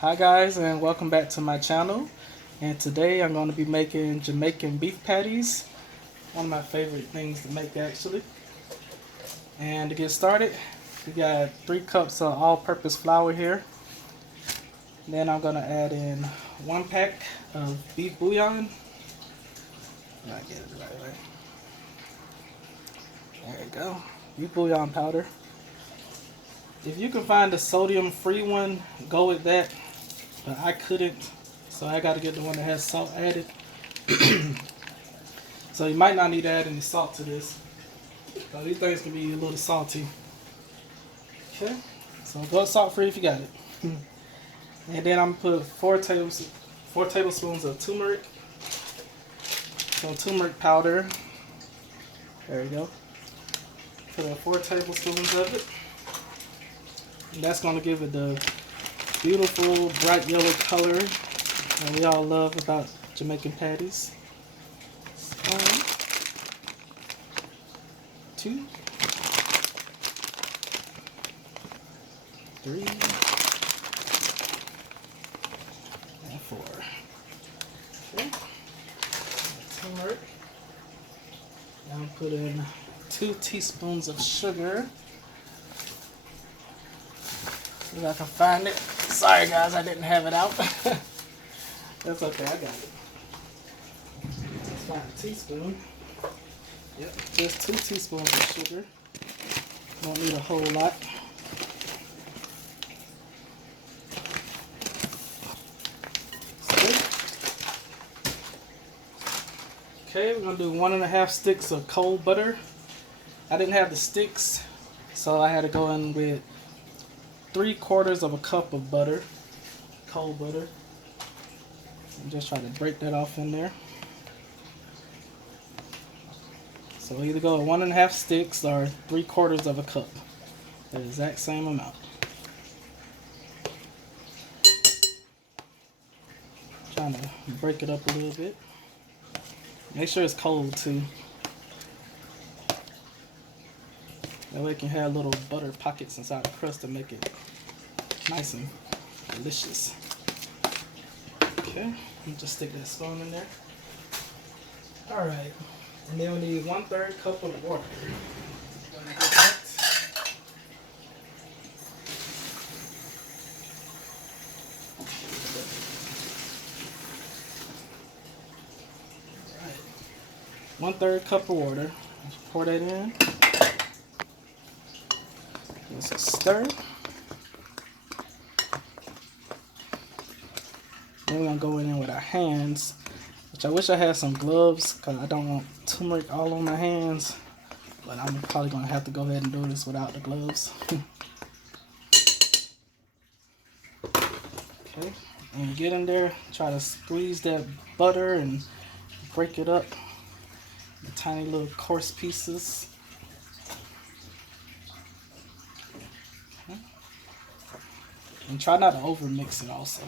Hi guys, and welcome back to my channel. And today I'm going to be making Jamaican beef patties. One of my favorite things to make actually. And to get started, we got 3 cups of all-purpose flour here. Then I'm going to add in 1 pack of beef bouillon. I get it the right way. There you go. Beef bouillon powder. If you can find a sodium-free one, go with that. But I couldn't, so I got to get the one that has salt added. So you might not need to add any salt to this. These things can be a little salty. Okay, so go salt free if you got it. And then I'm gonna put 4 tablespoons of turmeric. Some turmeric powder. There you go. Put in 4 tablespoons of it. And that's gonna give it the beautiful bright yellow color that we all love about Jamaican patties. 1, 2, 3, and 4. Okay. Turmeric. Now put in 2 teaspoons of sugar. If I can find it. Sorry guys, I didn't have it out. That's okay, I got it. Let's find a teaspoon. Yep, just 2 teaspoons of sugar. Don't need a whole lot. Okay, we're gonna do 1.5 sticks of cold butter. I didn't have the sticks, so I had to go in with 3/4 of a cup of butter, cold butter. And just try to break that off in there. So either go with 1.5 sticks or 3/4 of a cup. The exact same amount. Trying to break it up a little bit. Make sure it's cold too. That way it can have little butter pockets inside the crust to make it nice and delicious. Okay, just stick that spoon in there. Alright, and then we need 1/3 cup of water. Alright, 1/3 cup of water. Pour that in. Just a stir. Then we're going to go in with our hands, which I wish I had some gloves because I don't want turmeric all on my hands. But I'm probably going to have to go ahead and do this without the gloves. Okay, and get in there, try to squeeze that butter and break it up in tiny little coarse pieces. Okay. And try not to over mix it also.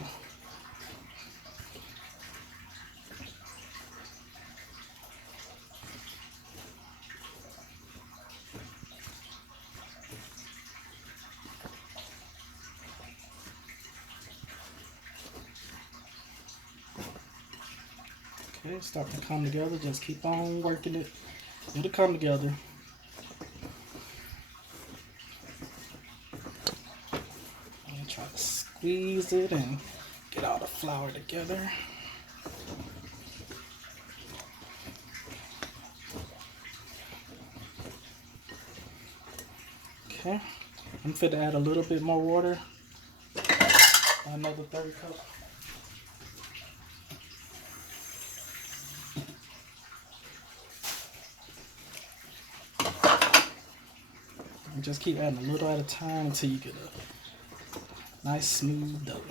Okay, starting to come together. Just keep on working it. It'll come together. And try to squeeze it and get all the flour together. Okay, I'm fit to add a little bit more water. Another 1/3 cup. And just keep adding a little at a time until you get a nice smooth dough.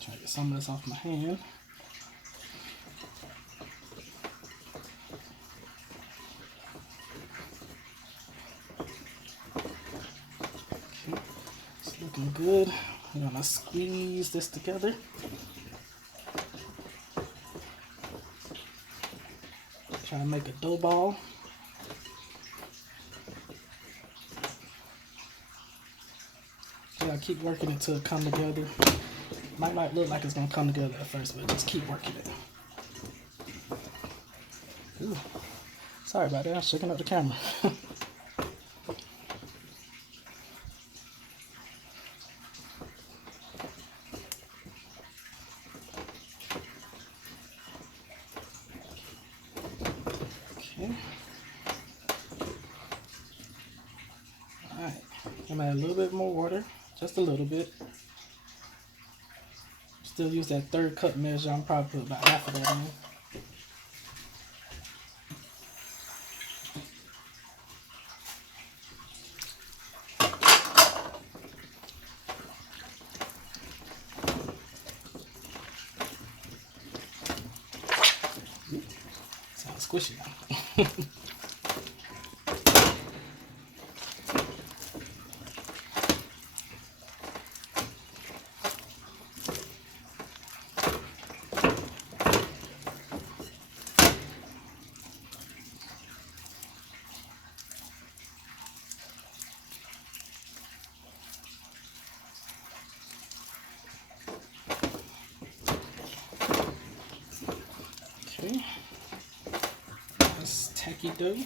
Try to get some of this off my hand. Looking good. I'm gonna squeeze this together. Try to make a dough ball. Yeah, keep working it till it come together. Might not look like it's gonna come together at first, but just keep working it. Ooh. Sorry about that, I'm shaking up the camera. Okay. Alright, I'm gonna add a little bit more water, just a little bit. Still use that 1/3 cup measure. I'm probably put about half of that in. Sounds squishy now. Okay, that's tacky dough.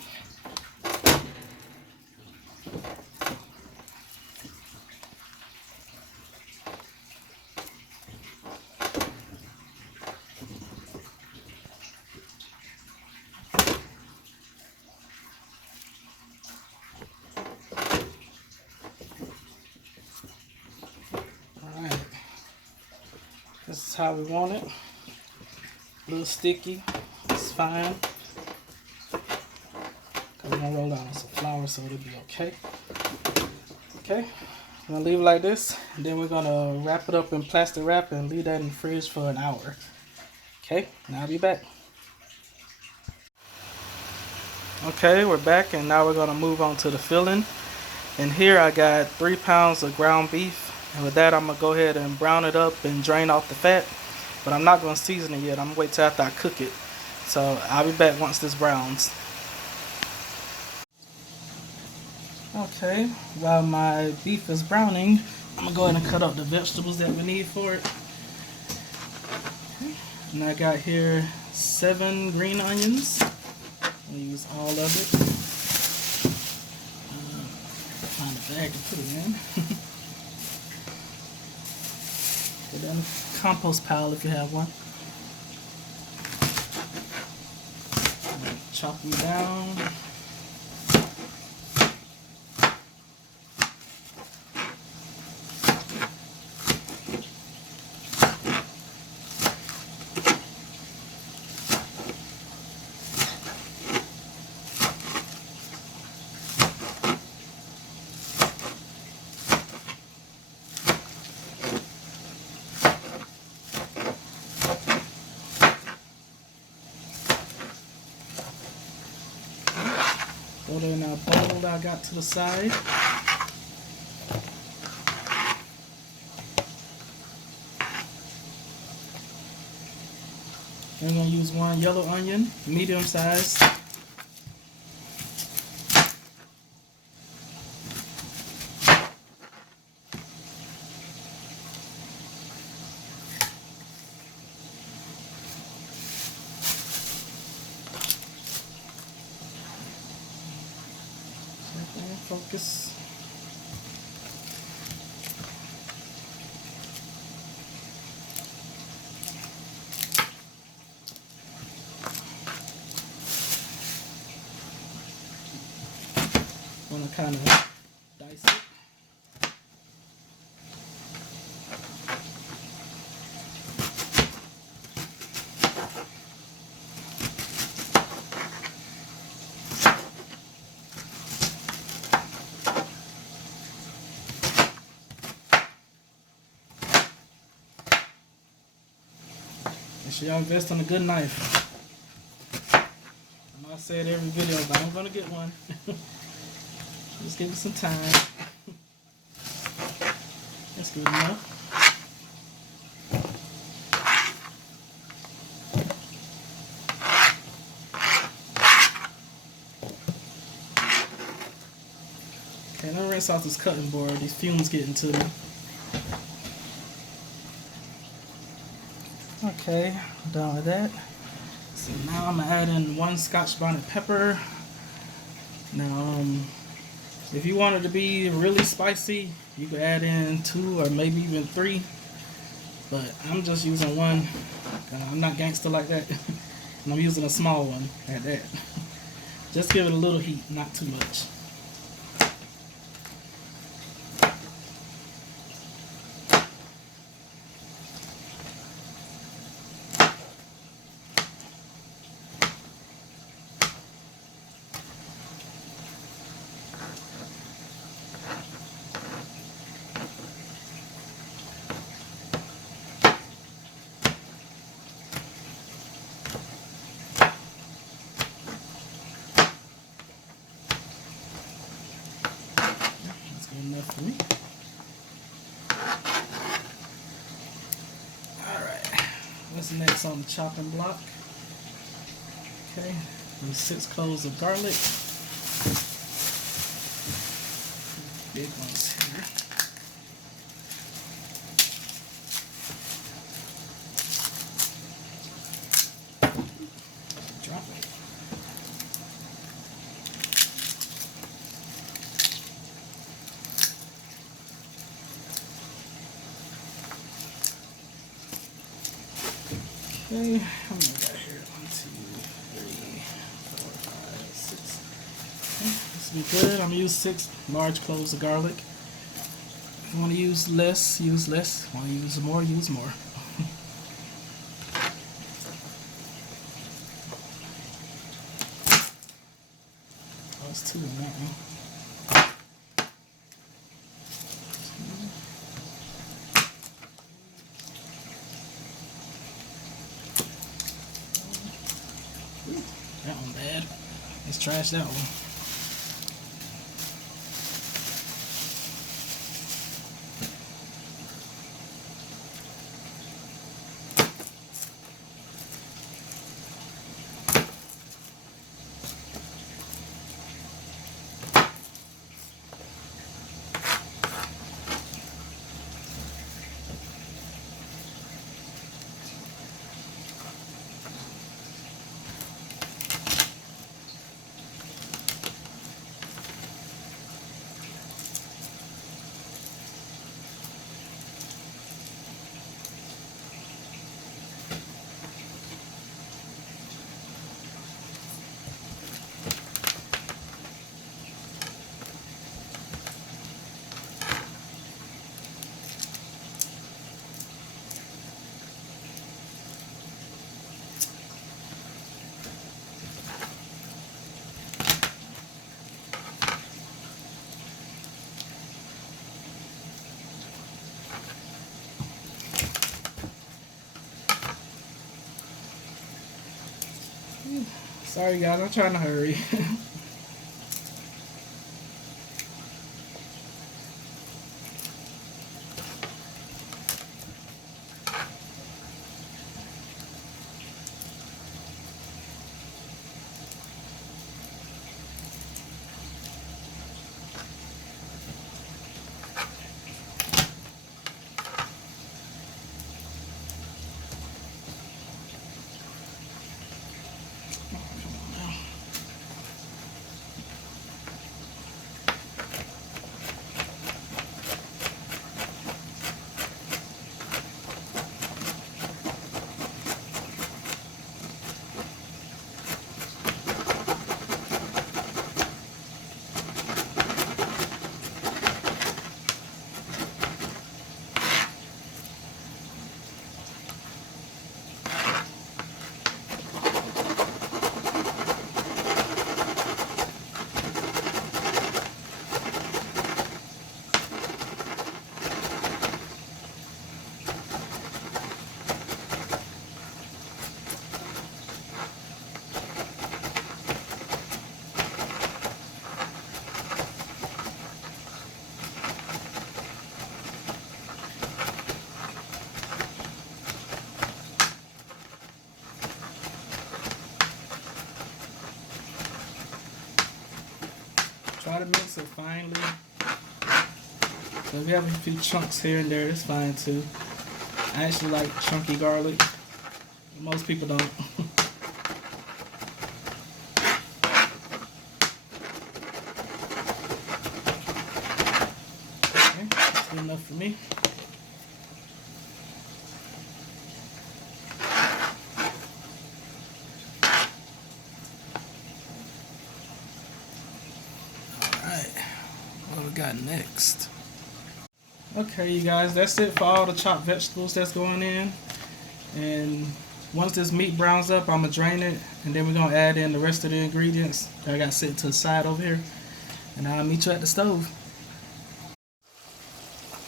Alright, this is how we want it. A little sticky, it's fine. Cause we're gonna roll down some flour, so it'll be okay. Okay, I'm gonna leave it like this, and then we're gonna wrap it up in plastic wrap and leave that in the fridge for an hour. Okay, now I'll be back. Okay, we're back, and now we're gonna move on to the filling. And here I got 3 pounds of ground beef, and with that I'm gonna go ahead and brown it up and drain off the fat. But I'm not gonna season it yet. I'm gonna wait till after I cook it. So I'll be back once this browns. Okay, while my beef is browning, I'm gonna go ahead and cut up the vegetables that we need for it. Okay. And I got here 7 green onions. I'll use all of it. Find a bag to put it in. Put it in the compost pile if you have one. Chop them down. Throw it in our bowl that I got to the side. I'm going to use 1 yellow onion, medium size. Focus. Want to kind of dice it. Make sure y'all invest in a good knife. I know I say it every video, but I'm gonna get one. Just give me some time. that's good enough. Okay, now rinse off this cutting board. These fumes getting to me. Okay, I'm done with that. So now I'm gonna add in 1 Scotch bonnet pepper. Now, if you want it to be really spicy, you could add in 2 or maybe even 3. But I'm just using 1. I'm not gangster like that. And I'm using a small one at that. Just give it a little heat, not too much. Enough for me. Alright, what's next on the chopping block? Okay, there's 6 cloves of garlic. Big ones here. Drop it. Okay, how many we got here? 1, 2, 3, 4, 5, 6. Okay, this will be good. I'm gonna use 6 large cloves of garlic. If you want to use less, use less. If you want to use more, use more. Oh, it's 2 in that one. That one bad. Let's trash that one. Sorry guys, I'm trying to hurry. Try to mix it finely. So if you have a few chunks here and there, it's fine too. I actually like chunky garlic. Most people don't. Okay, that's good enough for me. Alright, what do we got next? Okay, you guys, that's it for all the chopped vegetables that's going in. And once this meat browns up, I'm going to drain it. And then we're going to add in the rest of the ingredients that I got set to the side over here. And I'll meet you at the stove.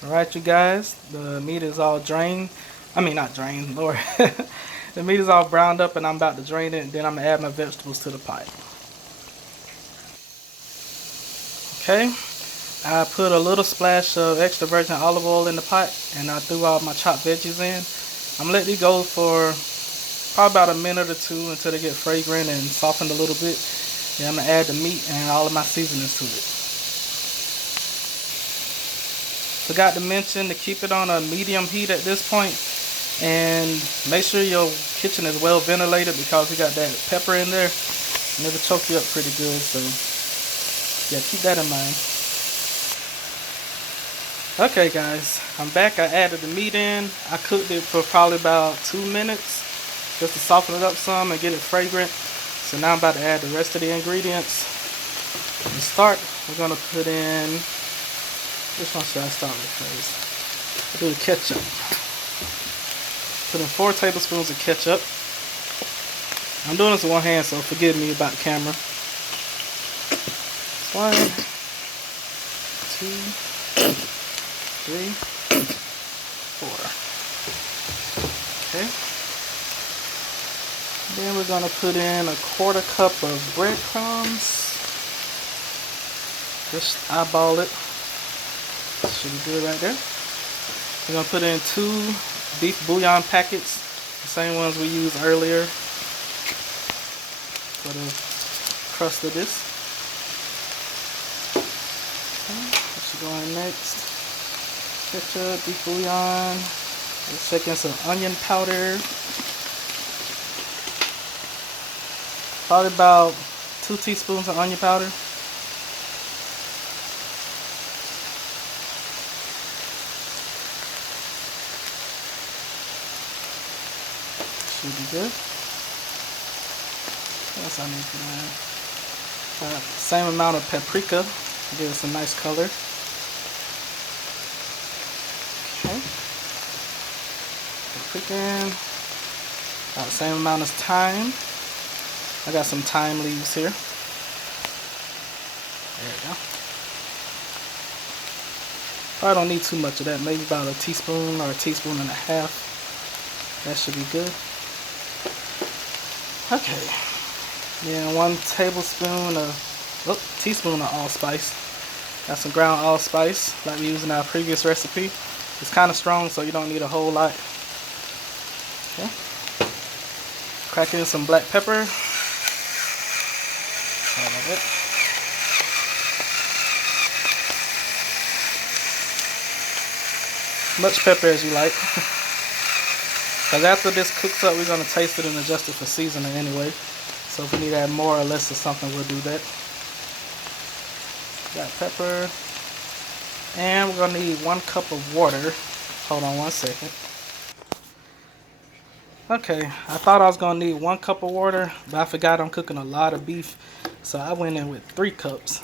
Alright, you guys, the meat is all drained. I mean, not drained, Lord. The meat is all browned up and I'm about to drain it. And then I'm going to add my vegetables to the pot. Okay. I put a little splash of extra virgin olive oil in the pot and I threw all my chopped veggies in. I'm going to let these go for probably about a minute or two until they get fragrant and softened a little bit. Then I'm going to add the meat and all of my seasonings to it. Forgot to mention to keep it on a medium heat at this point, and make sure your kitchen is well ventilated because we got that pepper in there and it'll choke you up pretty good. So yeah, keep that in mind. Okay guys, I'm back. I added the meat in. I cooked it for probably about 2 minutes just to soften it up some and get it fragrant. So now I'm about to add the rest of the ingredients. To start, we're going to put in, which one should I start with first? I'll do the ketchup. Put in 4 tablespoons of ketchup. I'm doing this with one hand, so forgive me about the camera. 1, 2, 3, 4. Okay. Then we're going to put in a 1/4 cup of breadcrumbs. Just eyeball it. Should be good right there. We're going to put in 2 beef bouillon packets, the same ones we used earlier for the crust of this. Okay, that should go in next. Ketchup, beef bouillon. Let's shake in some onion powder. Probably about 2 teaspoons of onion powder. Should be good. What else I need to add? Same amount of paprika. Give it some nice color. Okay. Paprika in. About the same amount as thyme. I got some thyme leaves here. There we go. Probably don't need too much of that. Maybe about a teaspoon or a teaspoon and a half. That should be good. Okay. Then 1 tablespoon of, teaspoon of allspice. Got some ground allspice like we used in our previous recipe. It's kind of strong, so you don't need a whole lot. Okay. Crack in some black pepper. It. Much pepper as you like. Because after this cooks up, we're going to taste it and adjust it for seasoning anyway. So if we need to add more or less of something, we'll do that. Got pepper. And we're going to need 1 cup of water. Hold on 1 second. Okay, I thought I was going to need 1 cup of water, but I forgot I'm cooking a lot of beef. So I went in with 3 cups.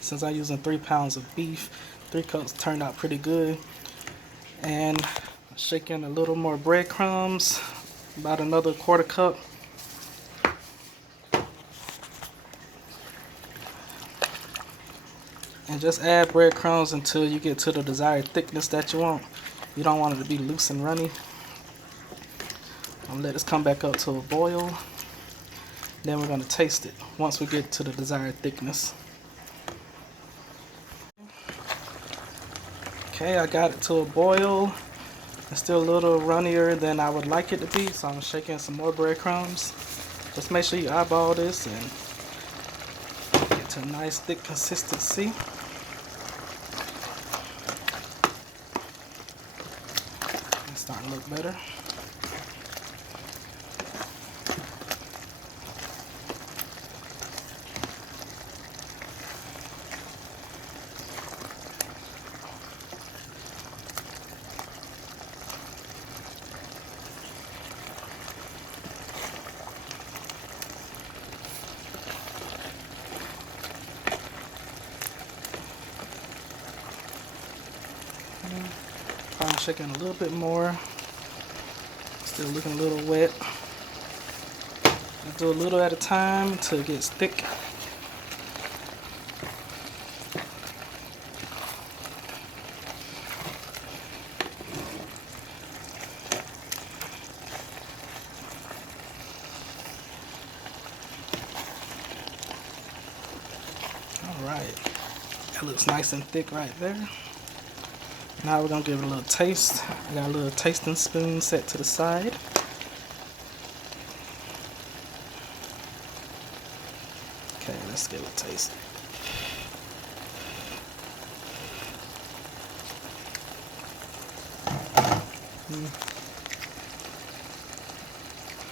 Since I'm using 3 pounds of beef, 3 cups turned out pretty good. And shake in a little more breadcrumbs, about another 1/4 cup. And just add breadcrumbs until you get to the desired thickness that you want. You don't want it to be loose and runny. I'm gonna let this come back up to a boil. Then we're gonna taste it once we get to the desired thickness. Okay, I got it to a boil. It's still a little runnier than I would like it to be, so I'm gonna shake in some more breadcrumbs. Just make sure you eyeball this and get to a nice thick consistency. It's starting to look better. I'm shaking a little bit more. Still looking a little wet. I do a little at a time until it gets thick. Alright, that looks nice and thick right there. Now we're going to give it a little taste. I got a little tasting spoon set to the side. Okay, let's give it a taste.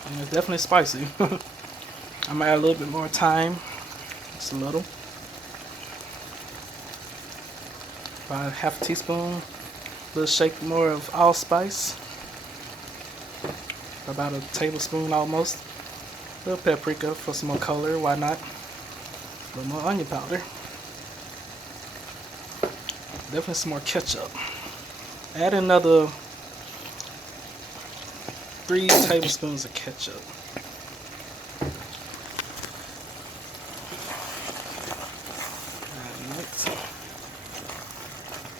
And it's definitely spicy. I'm going to add a little bit more thyme. Just a little. About half a teaspoon. A little shake more of allspice. About a tablespoon almost. A little paprika for some more color, why not? A little more onion powder. Definitely some more ketchup. Add another 3 tablespoons of ketchup.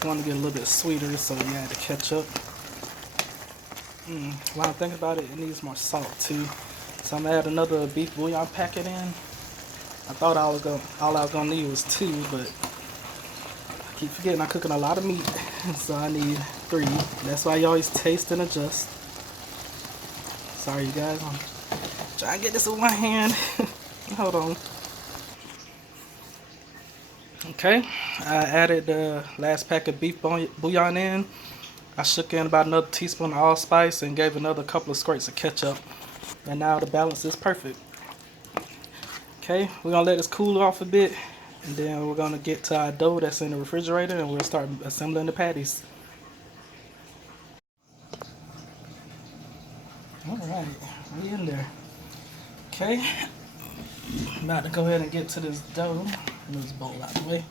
Want to get a little bit sweeter, so you add the ketchup. When I'm thinking about it, it needs more salt too. So I'm gonna add another beef bouillon packet in. I thought all I was gonna need was 2, but I keep forgetting I'm cooking a lot of meat, so I need 3. That's why you always taste and adjust. Sorry, you guys. I'm trying to get this with one hand. Hold on. Okay, I added the last pack of beef bouillon in. I shook in about another teaspoon of allspice and gave another couple of squirts of ketchup. And now the balance is perfect. Okay, we're gonna let this cool off a bit, and then we're gonna get to our dough that's in the refrigerator, and we'll start assembling the patties. Alright, we in there. Okay, I'm about to go ahead and get to this dough. Move this bowl out of the way.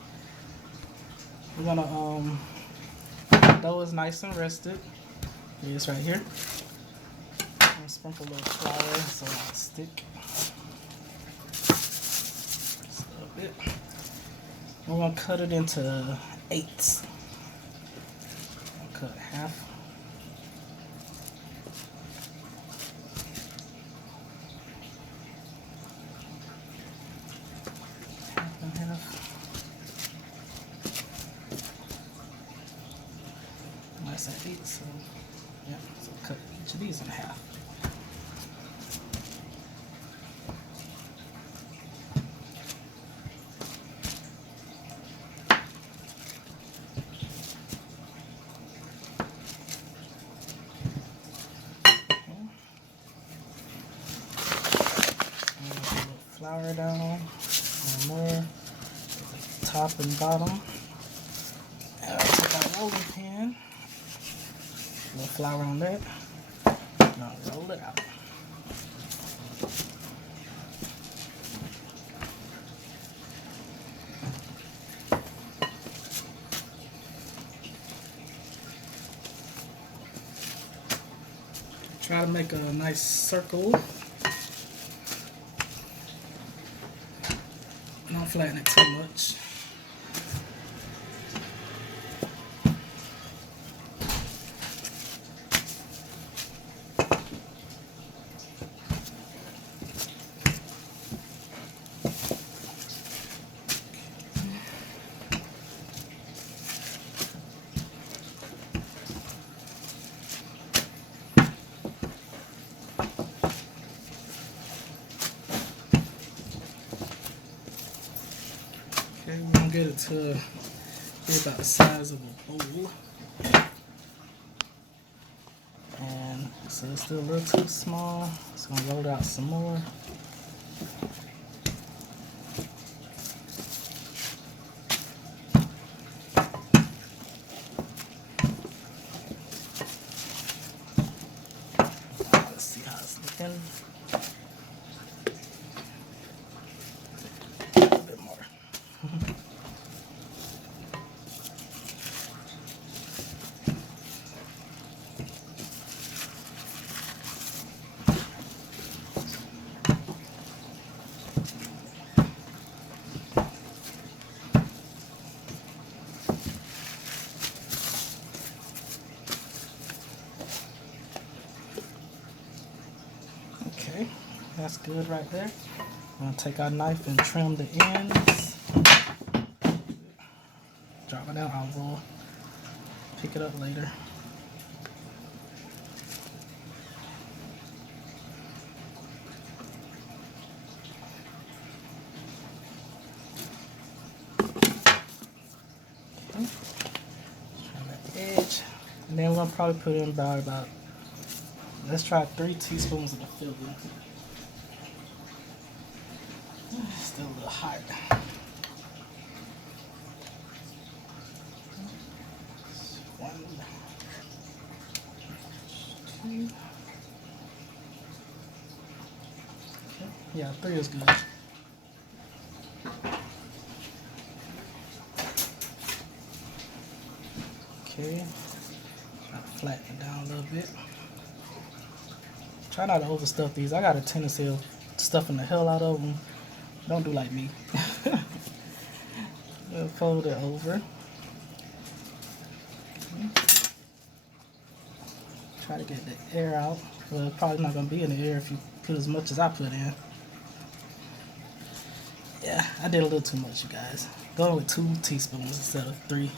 We're gonna dough is nice and rested. It's right here. I'm gonna sprinkle a little flour so it won't stick. Just a little bit. We're gonna cut it into 8s. I'll cut half. Half and half. Nice and 8, so yeah, so cut each of these in half. Flour down, and more, top and bottom. And I'll take our rolling pin, a little flour on that, and I'll roll it out. Try to make a nice circle. Don't flatten it too much. get it to be about the size of a bowl. And so it's still a little too small. It's gonna roll it out some more. Let's see how it's looking. A little bit more. Okay, that's good right there. I'm gonna take our knife and trim the ends. Drop it down. I will pick it up later. Okay. Trim the edge, and then we're gonna probably put in about let's try 3 teaspoons of the filling. Still a little hot. One, 2. Okay. Yeah, 3 is good. Okay. Try to flatten it down a little bit. Try not to overstuff these. I got a tendency of stuffing the hell out of them. Don't do like me. We'll fold it over. Okay. Try to get the air out. Well, it's probably not going to be in the air if you put as much as I put in. Yeah, I did a little too much, you guys. Going with 2 teaspoons instead of 3.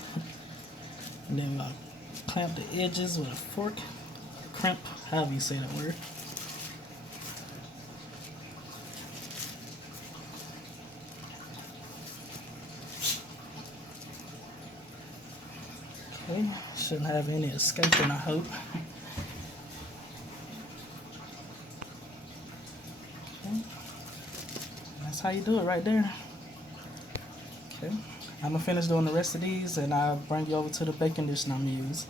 And then we'll clamp the edges with a fork. Crimp, however you say that word. Okay, shouldn't have any escaping, I hope. Okay. That's how you do it right there. Okay, I'm gonna finish doing the rest of these and I'll bring you over to the baking dish I'm gonna use.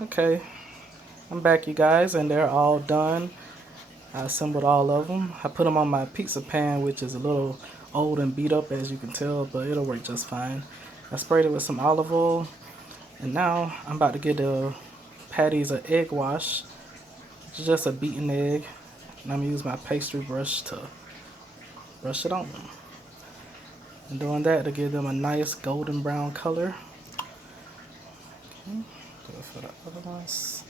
Okay, I'm back, you guys, and they're all done. I assembled all of them. I put them on my pizza pan, which is a little old and beat up, as you can tell, but it'll work just fine. I sprayed it with some olive oil, and now I'm about to get the patties an egg wash. It's just a beaten egg, and I'm gonna use my pastry brush to brush it on. And doing that to give them a nice golden brown color. Okay, go for the other ones.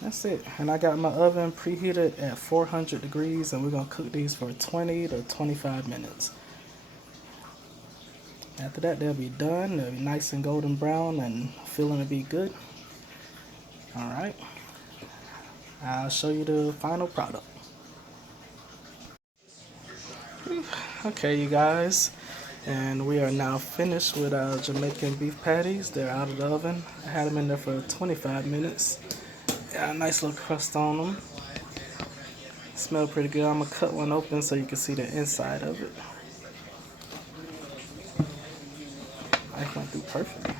That's it. And I got my oven preheated at 400 degrees, and we're gonna cook these for 20 to 25 minutes. After that, they'll be done. They'll be nice and golden brown and feeling to be good. Alright, I'll show you the final product. Okay, you guys, and we are now finished with our Jamaican beef patties. They're out of the oven. I had them in there for 25 minutes. Got a nice little crust on them. Smell pretty good. I'm gonna cut one open so you can see the inside of it. I went through perfect.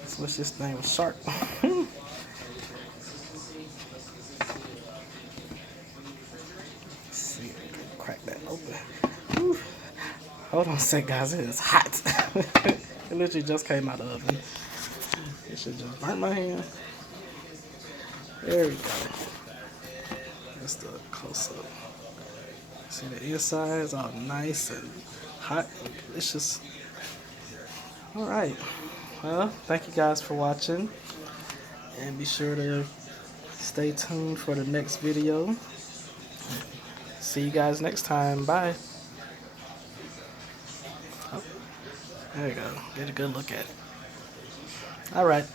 Let's wish this thing was sharp. Let's see if we can crack that open. Whew. Hold on a sec, guys. It is hot. It literally just came out of the oven. It should just burn my hand. There we go. Let's do a close up. See the inside is all nice and hot and delicious. Alright. Well, thank you guys for watching. And be sure to stay tuned for the next video. See you guys next time. Bye. Oh, there you go. Get a good look at it. Alright.